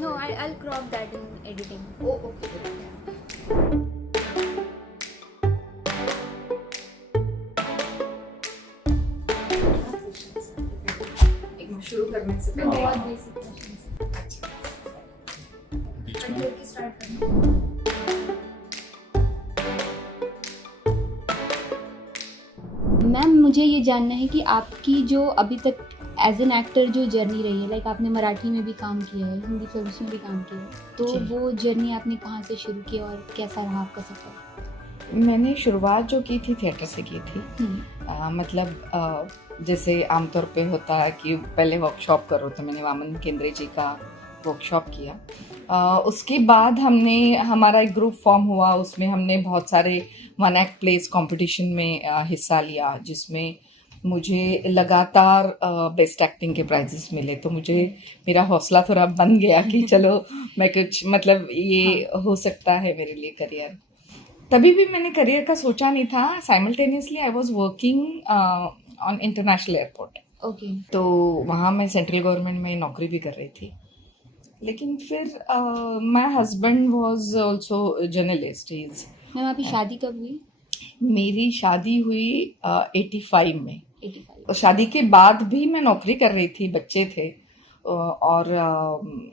No, I'll crop that in editing. Oh, okay. एक मैं शुरू करने से पहले बहुत बेसिक क्वेश्चंस। अच्छा खड़ी होके स्टार्ट करना। मैम, मुझे ये जानना है कि आपकी जो अभी तक एज एन एक्टर जो जर्नी रही है, लाइक आपने मराठी में भी काम किया है, हिंदी फिल्म्स में भी काम किया है, तो जी। वो जर्नी आपने कहाँ से शुरू की और कैसा रहा आपका सफ़र? मैंने शुरुआत जो की थी थिएटर से की थी। हम्म, मतलब जैसे आमतौर पे होता है कि पहले वर्कशॉप करो, तो मैंने वामन केंद्रे जी का वर्कशॉप किया। उसके बाद हमने हमारा एक ग्रुप फॉर्म हुआ, उसमें हमने बहुत सारे वन एक्ट प्लेस कंपटीशन में हिस्सा लिया, जिसमें मुझे लगातार बेस्ट एक्टिंग के प्राइजेस मिले। तो मुझे मेरा हौसला थोड़ा बन गया कि चलो मैं कुछ मतलब ये हो सकता है मेरे लिए करियर। तभी भी मैंने करियर का सोचा नहीं था। Simultaneously I was working on international airport. Okay. तो वहाँ मैं सेंट्रल गवर्नमेंट में नौकरी भी कर रही थी। लेकिन फिर my husband was also journalist. Is ma'am, आपकी शादी कब हुई? मेरी शादी हुई 85 में। 85। और शादी के बाद भी मैं नौकरी कर रही थी, बच्चे थे और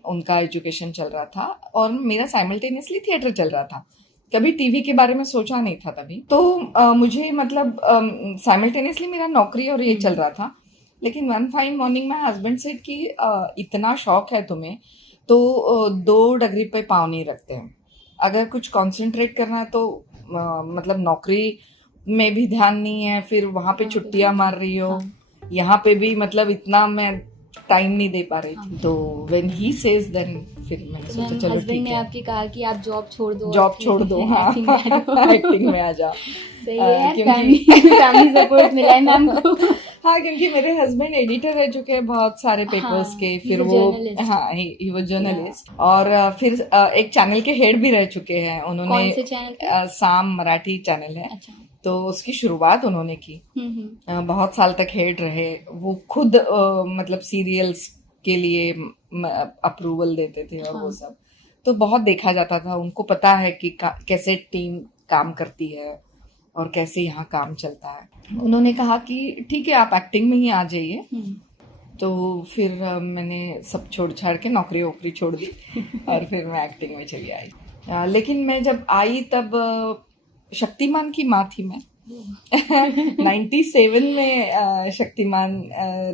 उनका एजुकेशन चल रहा था और मेरा साइमल्टेनियसली थिएटर चल रहा था। कभी टीवी के बारे में सोचा नहीं था तभी। तो मुझे मतलब साइमल्टेनियसली मेरा नौकरी और ये चल रहा था। लेकिन one fine morning my husband said कि इतना शौक है तुम्हें तो दो डगरी पे पाँव नहीं रखते हैं। अगर कुछ कंसंट्रेट करना है तो मतलब नौकरी में भी ध्यान नहीं है, फिर वहां पे छुट्टियां मार रही हो। यहाँ पे भी मतलब इतना मैं टाइम नहीं दे पा रही थी। तो व्हेन ही सेज देन फिर मैंने तो सोचा मैम, चलो हस्बैंड ठीक ने है, आपके कहा कि आप जॉब छोड़ दो और जॉब फिर छोड़ दो। हाँ एक्टिंग में आ जाओ। एक्टिंग में आ जाओ। सही है यार, क्योंकि फैमिली सपोर्ट मिला है मैम को। हाँ, क्योंकि मेरे हस्बैंड एडिटर रह चुके हैं बहुत सारे पेपर्स हाँ, के। he's फिर a वो journalist. हाँ ही वो जर्नलिस्ट और फिर एक चैनल के हेड भी रह चुके हैं उन्होंने। कौन से चैनल पे? साम मराठी चैनल है। अच्छा। तो उसकी शुरुआत उन्होंने की। हम्म। बहुत साल तक हेड रहे वो खुद। मतलब सीरियल्स के लिए अप्रूवल देते थे और वो सब। तो बहुत देखा जाता था, उनको पता है कि कैसे टीम काम करती है और कैसे यहाँ काम चलता है। उन्होंने कहा कि ठीक है आप एक्टिंग में ही आ जाइए। तो फिर मैंने सब छोड़ छाड़ के नौकरी वोकरी छोड़ दी और फिर मैं एक्टिंग में चली आई। लेकिन मैं जब आई तब शक्तिमान की माँ थी मैं। 97 में शक्तिमान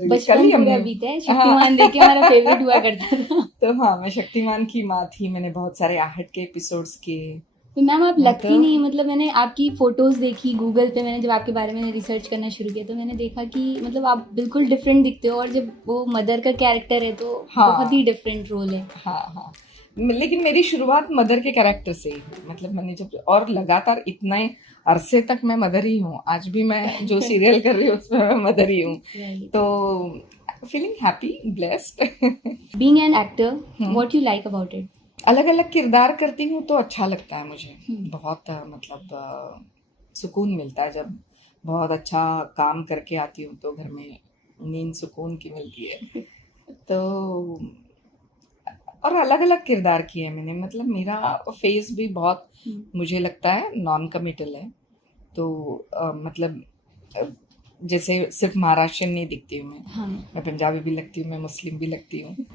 रिलीज कल बचपन ही पूरा हमने। बीता है हाँ शक्तिमान देख के, हमारा फेवरेट हुआ करता था। तो हाँ, मैं शक्तिमान की माँ थी। मैंने बहुत सारे आहट के एपिसोड्स किए। तो मैम, आप लगती तो नहीं, मतलब मैंने आपकी फोटोज देखी गूगल पे, मैंने जब आपके बारे में रिसर्च करना शुरू किया तो मैंने देखा कि मतलब आप बिल्कुल डिफरेंट दिखते हो, और जब वो मदर का कैरेक्टर है तो बहुत ही हाँ डिफरेंट रोल है। हाँ हाँ। लेकिन मेरी शुरुआत मदर के कैरेक्टर से ही हुई। मतलब मैंने जब और लगातार इतने अरसे तक मैं मदर ही हूँ। आज भी मैं जो सीरियल कर रही हूँ उसमें मैं मदर ही हूँ। तो feeling happy, blessed. Being an actor, what you like about it? अलग अलग किरदार करती हूँ तो अच्छा लगता है मुझे। बहुत मतलब सुकून मिलता है जब बहुत अच्छा काम करके आती हूँ तो घर में नींद सुकून की मिलती है। तो और अलग अलग किरदार किए मैंने। मतलब मेरा फेस भी बहुत मुझे लगता है नॉन कमिटल है। तो मतलब अ, जैसे सिर्फ महाराष्ट्रियन नहीं दिखती हूँ मैं पंजाबी भी लगती हूँ, मैं मुस्लिम भी लगती हूँ।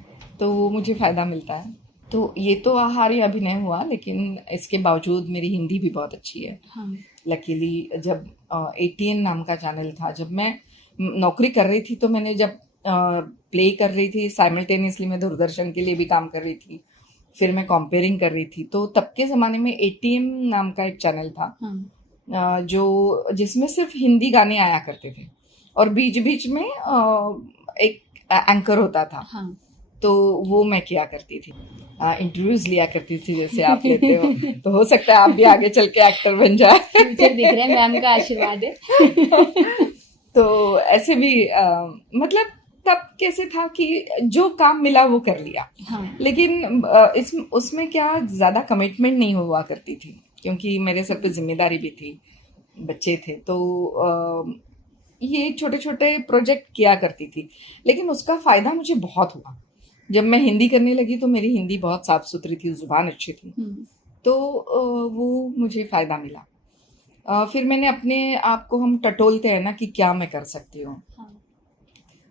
तो वो मुझे फ़ायदा मिलता है। तो ये तो आहारी अभिनय हुआ, लेकिन इसके बावजूद मेरी हिंदी भी बहुत अच्छी है। लकीली जब एटीएन नाम का चैनल था, जब मैं नौकरी कर रही थी तो मैंने जब प्ले कर रही थी साइमल्टेनियसली, मैं दूरदर्शन के लिए भी काम कर रही थी, फिर मैं कंपेयरिंग कर रही थी। तो तब के ज़माने में एटीएम नाम का एक चैनल था जो जिसमें सिर्फ हिंदी गाने आया करते थे और बीच बीच में एक एंकर होता था। तो वो मैं किया करती थी, इंटरव्यूज लिया करती थी जैसे आप लेते हो। तो हो सकता है आप भी आगे चल के एक्टर बन जाए। फ्यूचर दिख रहा है, मैम का आशीर्वाद है। तो ऐसे भी मतलब तब कैसे था कि जो काम मिला वो कर लिया। लेकिन इस उसमें क्या ज्यादा कमिटमेंट नहीं हुआ करती थी, क्योंकि मेरे सर पे जिम्मेदारी भी थी, बच्चे थे। तो ये छोटे छोटे प्रोजेक्ट किया करती थी, लेकिन उसका फायदा मुझे बहुत हुआ। जब मैं हिंदी करने लगी तो मेरी हिंदी बहुत साफ सुथरी थी, जुबान अच्छी थी, तो वो मुझे फ़ायदा मिला। फिर मैंने अपने आप को, हम टटोलते हैं ना कि क्या मैं कर सकती हूँ, हाँ।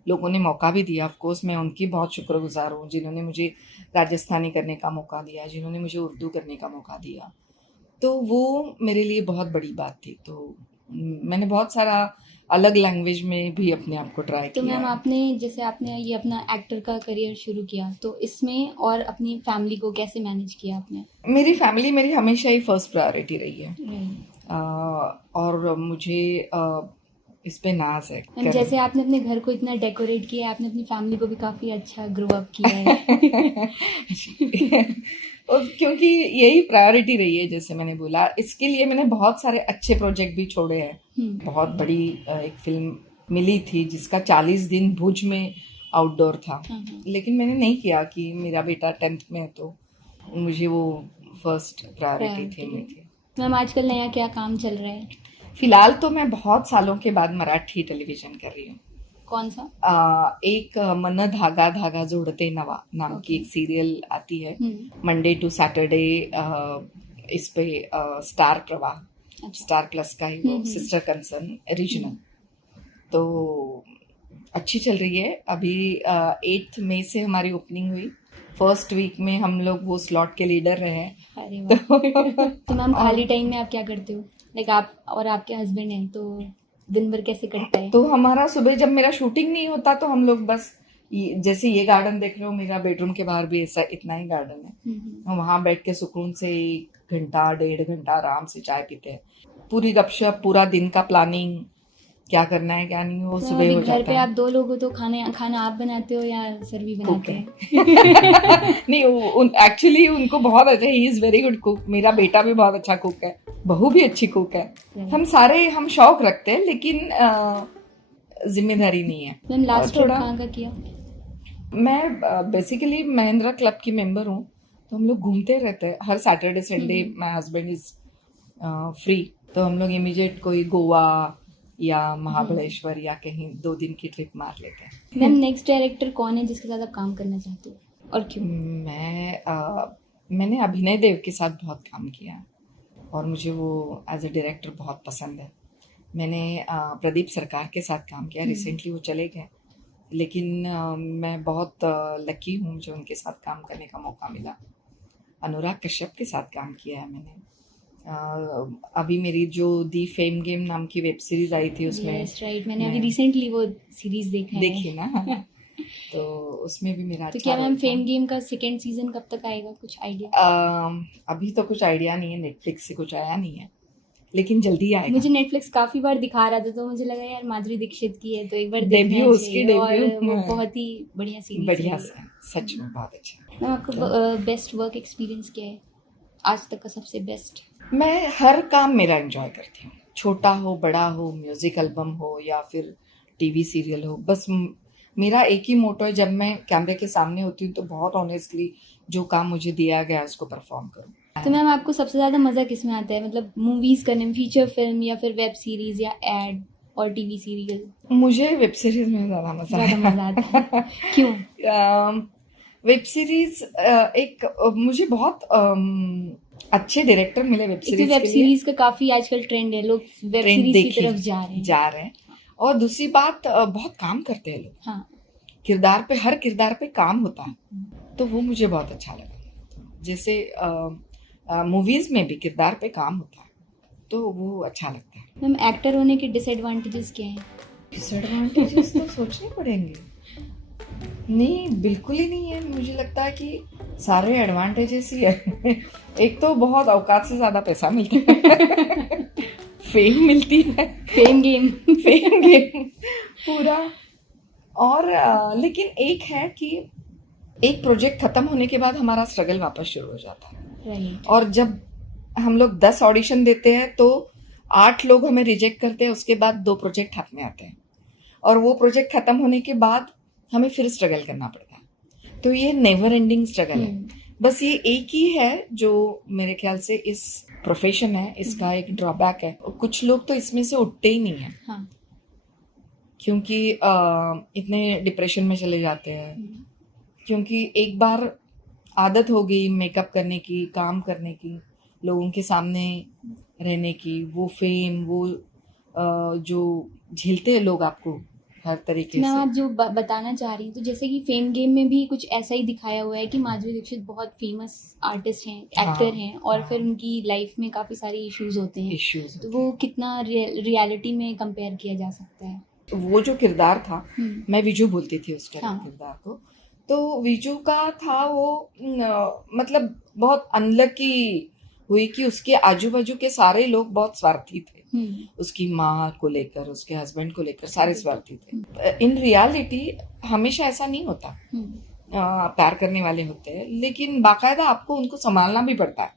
लोगों ने मौका भी दिया। ऑफ कोर्स मैं उनकी बहुत शुक्रगुजार हूँ जिन्होंने मुझे राजस्थानी करने का मौका दिया, जिन्होंने मुझे उर्दू करने का मौका दिया, तो वो मेरे लिए बहुत बड़ी बात थी। तो मैंने बहुत सारा अलग लैंग्वेज में भी अपने आप को ट्राई तो किया मैम है। आपने जैसे आपने ये अपना एक्टर का करियर शुरू किया, तो इसमें और अपनी फैमिली को कैसे मैनेज किया आपने? मेरी फैमिली मेरी हमेशा ही फर्स्ट प्रायोरिटी रही है। राइट। और मुझे इस पे नाज है। मैम जैसे आपने अपने घर को इतना डेकोरेट किया है, आपने अपनी फैमिली को भी काफ़ी अच्छा ग्रो अप किया है। और क्योंकि यही प्रायोरिटी रही है, जैसे मैंने बोला, इसके लिए मैंने बहुत सारे अच्छे प्रोजेक्ट भी छोड़े हैं। बहुत बड़ी एक फिल्म मिली थी जिसका 40 दिन भुज में आउटडोर था, लेकिन मैंने नहीं किया कि मेरा बेटा 10th में है, तो मुझे वो फर्स्ट प्रायोरिटी थी मेरी। मैम आजकल नया क्या काम चल रहा है? फिलहाल तो मैं बहुत सालों के बाद मराठी टेलीविजन कर रही हूँ। कौन सा? एक मन धागा धागा जोड़ते नवा नाम की एक सीरियल आती है, मंडे टू सैटरडे। इस पे स्टार प्रवाह, स्टार प्लस का ही वो सिस्टर कंसर्न रीजनल, तो अच्छी चल रही है। अभी 8 मई से हमारी ओपनिंग हुई। फर्स्ट वीक में हम लोग वो स्लॉट के लीडर रहे। अरे वाह। तो मैम खाली टाइम में आप क्या करते हो? लाइक आप और आपके हस्बैंड हैं, तो दिन भर कैसे कटता है? तो हमारा सुबह जब मेरा शूटिंग नहीं होता तो हम लोग बस जैसे ये गार्डन देख रहे हो, मेरा बेडरूम के बाहर भी ऐसा इतना ही गार्डन है, हम वहां बैठ के सुकून से 1 घंटा 1.5 घंटा आराम से चाय पीते हैं। पूरी गपशप, पूरा दिन का प्लानिंग, क्या करना है क्या नहीं, वो तो सुबह हो घर जाता पे है। आप 2 लोग हो तो खाना आप बनाते हो या सर भी बनाते हैं? नहीं, एक्चुअली उनको बहुत अच्छा, he is very good cook. मेरा बेटा भी बहुत अच्छा कुक है, बहू भी अच्छी कुक है। हम शौक रखते हैं, लेकिन जिम्मेदारी नहीं है। मैम लास्ट रोल कहाँ का किया? मैं बेसिकली महिंद्रा क्लब की मेंबर हूँ, तो हम लोग घूमते रहते हैं। हर Saturday Sunday my husband is free, तो हम लोग इमीडिएट कोई गोवा या महाबलेश्वर या कहीं 2 दिन की ट्रिप मार लेते हैं। मैम नेक्स्ट डायरेक्टर कौन है जिसके साथ आप काम करना चाहते हो और क्यों? मैंने अभिनय देव के साथ बहुत काम किया और मुझे वो एज ए डायरेक्टर बहुत पसंद है। मैंने प्रदीप सरकार के साथ काम किया, रिसेंटली वो चले गए, लेकिन मैं बहुत लकी हूँ, मुझे उनके साथ काम करने का मौका मिला। अनुराग कश्यप के साथ काम किया है मैंने। अभी मेरी जो दी फेम गेम नाम की वेब सीरीज आई थी उसमें, राइट, मैंने अभी रिसेंटली वो सीरीज देखी ना। तो उसमें भी मेरा तो अच्छा क्या मैम रोल था। फेम गेम का सेकंड सीजन कब तक आएगा, कुछ आइडिया? अभी तो कुछ आइडिया नहीं है, नेटफ्लिक्स से कुछ आया नहीं है, लेकिन जल्दी आएगा। मुझे नेटफ्लिक्स काफी बार दिखा रहा था, तो मुझे लगा यार माधुरी दीक्षित की है तो एक बार डेब्यू, देखना उसकी चाहिए। और डेब्यू वो बहुत ही बढ़िया सीरीज बढ़िया है। से, सच में बहुत अच्छा। मैम आपका बेस्ट वर्क एक्सपीरियंस क्या है आज तक का, सबसे बेस्ट? मैं हर काम मेरा एंजॉय करती हूँ, छोटा हो बड़ा हो, म्यूजिक एल्बम हो या फिर टीवी सीरियल हो। बस मेरा एक ही मोटो है, जब मैं कैमरे के सामने होती हूँ तो बहुत ऑनेस्टली जो काम मुझे दिया गया उसको परफॉर्म करूँ। तो मैम आपको सबसे ज़्यादा मज़ा किस में आता है, मतलब मूवीज़ करने में, फीचर फिल्म या फिर वेब सीरीज़ या एड और टीवी सीरियल? मुझे वेब सीरीज में ज़्यादा मज़ा आता है। क्यों? वेब सीरीज मुझे बहुत अच्छे डायरेक्टर मिले वेब सीरीज के लिए। वेब सीरीज का काफ़ी आजकल ट्रेंड है, लोग वेब सीरीज की तरफ जा रहे हैं। और दूसरी बात, बहुत काम करते हैं लोग। हाँ, हर किरदार पे काम होता है, तो वो मुझे बहुत अच्छा लगा। जैसे मूवीज में भी किरदार पे काम होता है, तो वो अच्छा लगता है। मैम एक्टर होने के डिसएडवांटेजेस क्या हैं? डिसएडवांटेजेस तो सोचने पड़ेंगे। नहीं, बिल्कुल ही नहीं है। मुझे लगता है कि सारे एडवांटेजेस ही है। एक तो बहुत औकात से ज्यादा पैसा मिलता है, फेम मिलती है, फेम गेम पूरा। और लेकिन एक है कि एक प्रोजेक्ट खत्म होने के बाद हमारा स्ट्रगल वापस शुरू हो जाता है। राइट। और जब हम लोग 10 ऑडिशन देते हैं तो 8 लोग हमें रिजेक्ट करते हैं, उसके बाद 2 प्रोजेक्ट हाथ में आते हैं, और वो प्रोजेक्ट खत्म होने के बाद हमें फिर स्ट्रगल करना पड़ता है। तो ये नेवर एंडिंग स्ट्रगल है। बस ये एक ही है जो मेरे ख्याल से इस प्रोफेशन है, इसका एक ड्रॉबैक है। कुछ लोग तो इसमें से उठते ही नहीं है। क्योंकि इतने डिप्रेशन में चले जाते हैं, क्योंकि एक बार आदत हो गई मेकअप करने की, काम करने की, लोगों के सामने रहने की, वो फेम, वो जो झेलते हैं लोग आपको हर तरीके मैम से। आप जो बताना चाह रही हैं तो जैसे कि फेम गेम में भी कुछ ऐसा ही दिखाया हुआ है कि माधुरी दीक्षित बहुत फेमस आर्टिस्ट हैं, एक्टर हैं, और फिर उनकी लाइफ में काफ़ी सारे इश्यूज होते हैं, इश्यूज तो वो कितना रियलिटी में कंपेयर किया जा सकता है? वो जो किरदार था, मैं विजू बोलती थी उस हाँ। किरदार को, तो विजू का था वो मतलब बहुत अनलकी हुई कि उसके आजू बाजू के सारे लोग बहुत स्वार्थी थे, उसकी माँ को लेकर, उसके हस्बैंड को लेकर सारे स्वार्थी थे। इन रियलिटी हमेशा ऐसा नहीं होता, प्यार करने वाले होते हैं, लेकिन बाकायदा आपको उनको संभालना भी पड़ता है।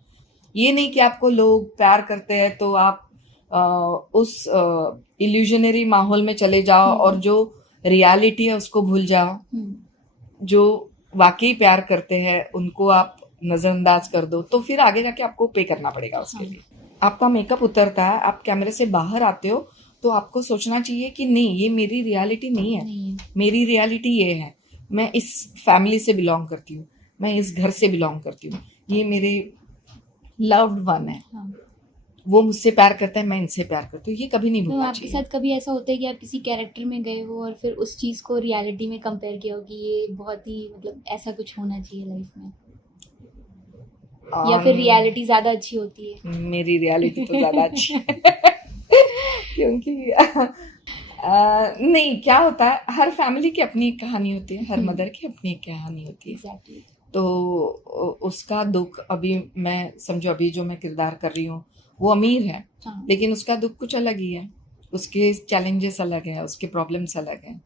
ये नहीं कि आपको लोग प्यार करते हैं तो आप उस इल्यूजनरी माहौल में चले जाओ और जो रियलिटी है उसको भूल जाओ। जो वाकई प्यार करते हैं उनको आप नजरअंदाज कर दो, तो फिर आगे जाके आपको पे करना पड़ेगा उसके लिए। आपका मेकअप उतरता है, आप कैमरे से बाहर आते हो, तो आपको सोचना चाहिए कि नहीं, ये मेरी रियलिटी नहीं है, मेरी रियलिटी ये है, मैं इस फैमिली से बिलोंग करती हूँ, मैं इस घर से बिलोंग करती हूँ, ये मेरे लव्ड वन है, वो मुझसे प्यार करता है, मैं इनसे प्यार करती हूँ, ये कभी नहीं भूलना आपके चाहिए। साथ कभी ऐसा होता है कि आप किसी कैरेक्टर में गए हो और फिर उस चीज़ को रियलिटी में कंपेयर किया हो कि ये बहुत ही मतलब ऐसा कुछ होना चाहिए लाइफ में, या फिर रियलिटी ज़्यादा अच्छी होती है? मेरी रियलिटी तो ज़्यादा अच्छी है क्योंकि नहीं, क्या होता है, हर फैमिली की अपनी एक कहानी होती है, हर मदर की अपनी एक कहानी होती है। Exactly. तो उसका दुख, अभी मैं समझो, अभी जो मैं किरदार कर रही हूँ वो अमीर है, लेकिन उसका दुख कुछ अलग ही है, उसके चैलेंजेस अलग है, उसके प्रॉब्लम्स अलग हैं।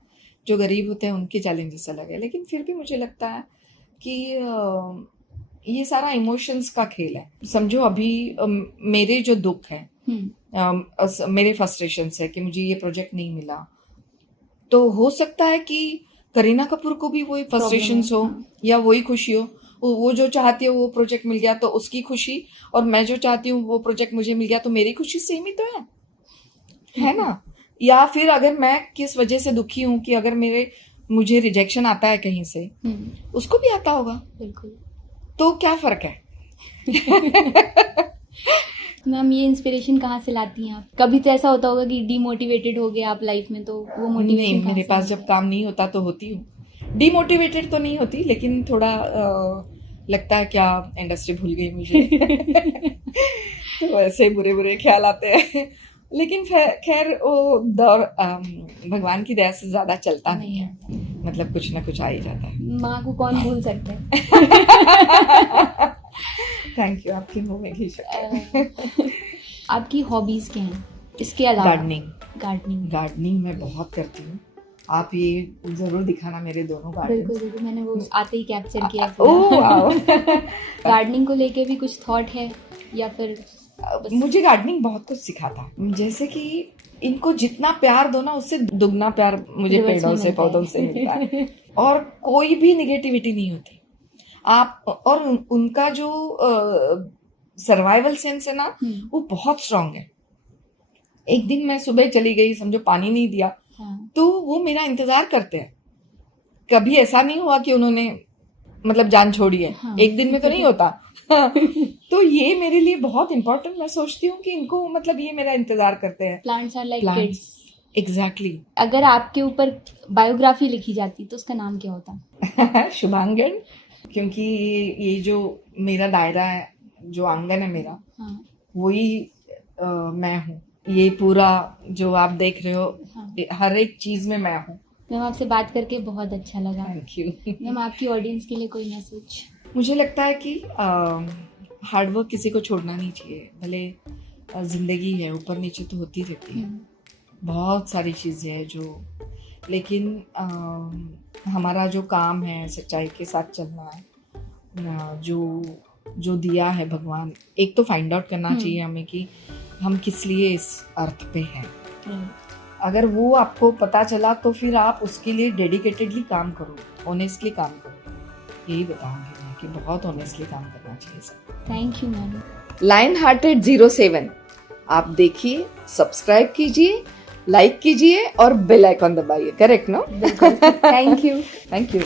जो गरीब होते हैं उनके चैलेंजेस अलग है, लेकिन फिर भी मुझे लगता है कि ये सारा इमोशंस का खेल है। समझो अभी मेरे जो दुख है, मेरे फ्रस्ट्रेशन है कि मुझे ये प्रोजेक्ट नहीं मिला, तो हो सकता है कि करीना कपूर को भी वही फ्रस्ट्रेशंस हो या वही खुशी हो, वो जो चाहती है वो प्रोजेक्ट मिल गया तो उसकी खुशी, और मैं जो चाहती हूँ वो प्रोजेक्ट मुझे मिल गया तो मेरी खुशी सेम ही तो है ना? या फिर अगर मैं किस वजह से दुखी हूँ कि अगर मुझे रिजेक्शन आता है कहीं से, उसको भी आता होगा, बिल्कुल, तो क्या फर्क है? मैम ये इंस्पिरेशन कहाँ से लाती हैं आप? कभी तो ऐसा होता होगा कि डीमोटिवेटेड हो गए आप लाइफ में, तो वो मोटिवेशन नहीं, मेरे पास जब काम नहीं होता तो होती हूँ, डीमोटिवेटेड तो नहीं होती, लेकिन थोड़ा लगता है क्या इंडस्ट्री भूल गई मुझे तो ऐसे बुरे बुरे ख्याल आते हैं, लेकिन खैर वो दौर भगवान की दया से ज्यादा चलता नहीं है, मतलब कुछ ना कुछ आ ही जाता है। माँ को कौन भूल सकता है? थैंक यू, आपकी मुंह में घी शक्कर। आपकी हॉबीज क्या हैं इसके अलावा? गार्डनिंग मैं बहुत करती हूँ। आप ये जरूर दिखाना मेरे दोनों गार्डन। बिल्कुल, मैंने वो आते ही कैप्चर किया। Oh wow. गार्डनिंग को लेके भी कुछ थॉट है या फिर? मुझे गार्डनिंग बहुत कुछ सिखाता, जैसे कि इनको जितना प्यार दो ना, उससे दुगना प्यार मुझे पेड़ों से, पौधों से मिलता है, और कोई भी निगेटिविटी नहीं होती। आप और उनका जो सर्वाइवल सेंस है ना, वो बहुत स्ट्रांग है। एक दिन मैं सुबह चली गई, समझो पानी नहीं दिया, तो वो मेरा इंतजार करते हैं। कभी ऐसा नहीं हुआ कि उन्होंने मतलब जान छोड़ी है, एक दिन में तो नहीं होता। तो ये मेरे लिए बहुत इंपॉर्टेंट, मैं सोचती हूँ कि इनको मतलब ये मेरा इंतजार करते हैं। Plants are like kids. Exactly. अगर आपके ऊपर बायोग्राफी लिखी जाती तो उसका नाम क्या होता? शुभांगन, क्योंकि ये जो मेरा दायरा है, जो आंगन है मेरा, वही मैं हूँ। ये पूरा जो आप देख रहे हो, हर एक चीज में मैं हूँ। मैम आपसे बात करके बहुत अच्छा लगा। Thank you. मैम आपकी ऑडियंस के लिए कोई मैसेज? मुझे लगता है कि हार्डवर्क किसी को छोड़ना नहीं चाहिए, भले जिंदगी है ऊपर नीचे तो होती रहती है, बहुत सारी चीज़ें हैं जो, लेकिन हमारा जो काम है सच्चाई के साथ चलना है, जो दिया है भगवान, एक तो फाइंड आउट करना चाहिए हमें कि हम किस लिए इस अर्थ पे हैं। अगर वो आपको पता चला तो फिर आप उसके लिए डेडिकेटेडली काम करो, ऑनेस्टली काम करो। यही बताऊंगी मैं कि बहुत ऑनेस्टली काम करना चाहिए सब। Thank you ma'am. Line hearted 07 आप देखिए, सब्सक्राइब कीजिए, लाइक कीजिए और बेल आइकॉन दबाइए। Correct no? बिल्कुल। Thank you. Thank you.